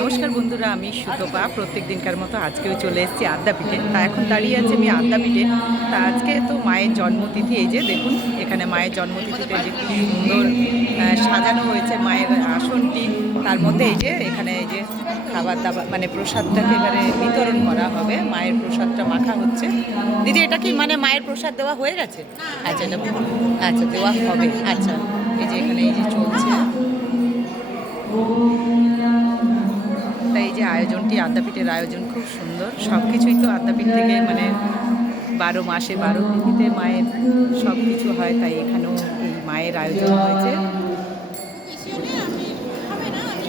নমস্কার বন্ধুরা, আমি সুতপা। প্রত্যেক দিনকার মতো আজকেও চলে এসেছি আদ্যাপীঠে তা এখন দাঁড়িয়ে আছে আমি আদ্যাপীঠে তা আজকে তো মায়ের জন্মতিথি, এই যে দেখুন, এখানে মায়ের জন্মতিথিতে যে কি সুন্দর সাজানো হয়েছে মায়ের আসনটি। তার মধ্যে এই যে এখানে এই যে খাবার দাবার মানে প্রসাদটাকে এবারে বিতরণ করা হবে। মায়ের প্রসাদটা মাখা হচ্ছে। দিদি, এটা কি মানে মায়ের প্রসাদ দেওয়া হয়ে গেছে? আচ্ছা আচ্ছা দেওয়া হবে। আচ্ছা এই যে এখানে এই যে চলছে। আয়োজনটি আদ্যাপীঠের আয়োজন খুব সুন্দর। সব কিছুই তো আদ্যাপীঠ থেকে মানে বারো মাসে বারো তিথিতে মায়ের সব কিছু হয়, তাই এখানেও এই মায়ের আয়োজন হয়েছে।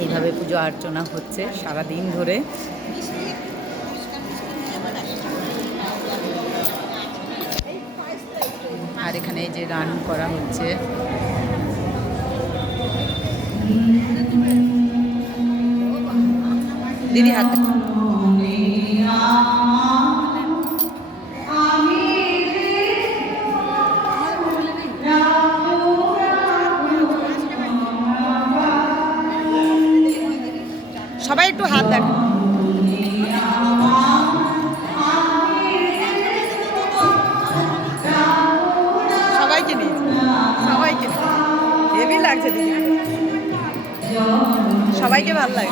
এইভাবে পুজো অর্চনা হচ্ছে সারা দিন ধরে। আর এখানে যে গান করা হচ্ছে। দিদি হাত সবাই একটু হাত দেখ। সবাইকে নিয়েছি সবাইকে ভালো লাগে।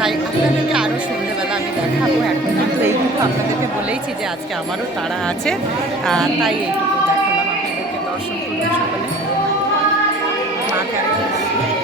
তাই আপনাদেরকে আরও সন্ধ্যেবেলা আমি দেখাবো। এখন কিন্তু এইটুকু আপনাদেরকে বলেইছি যে আজকে আমারও তারা আছে তাই এইটুকু দেখালাম আপনাদেরকে। দর্শন করুন সকলে। আরেকটু ভালো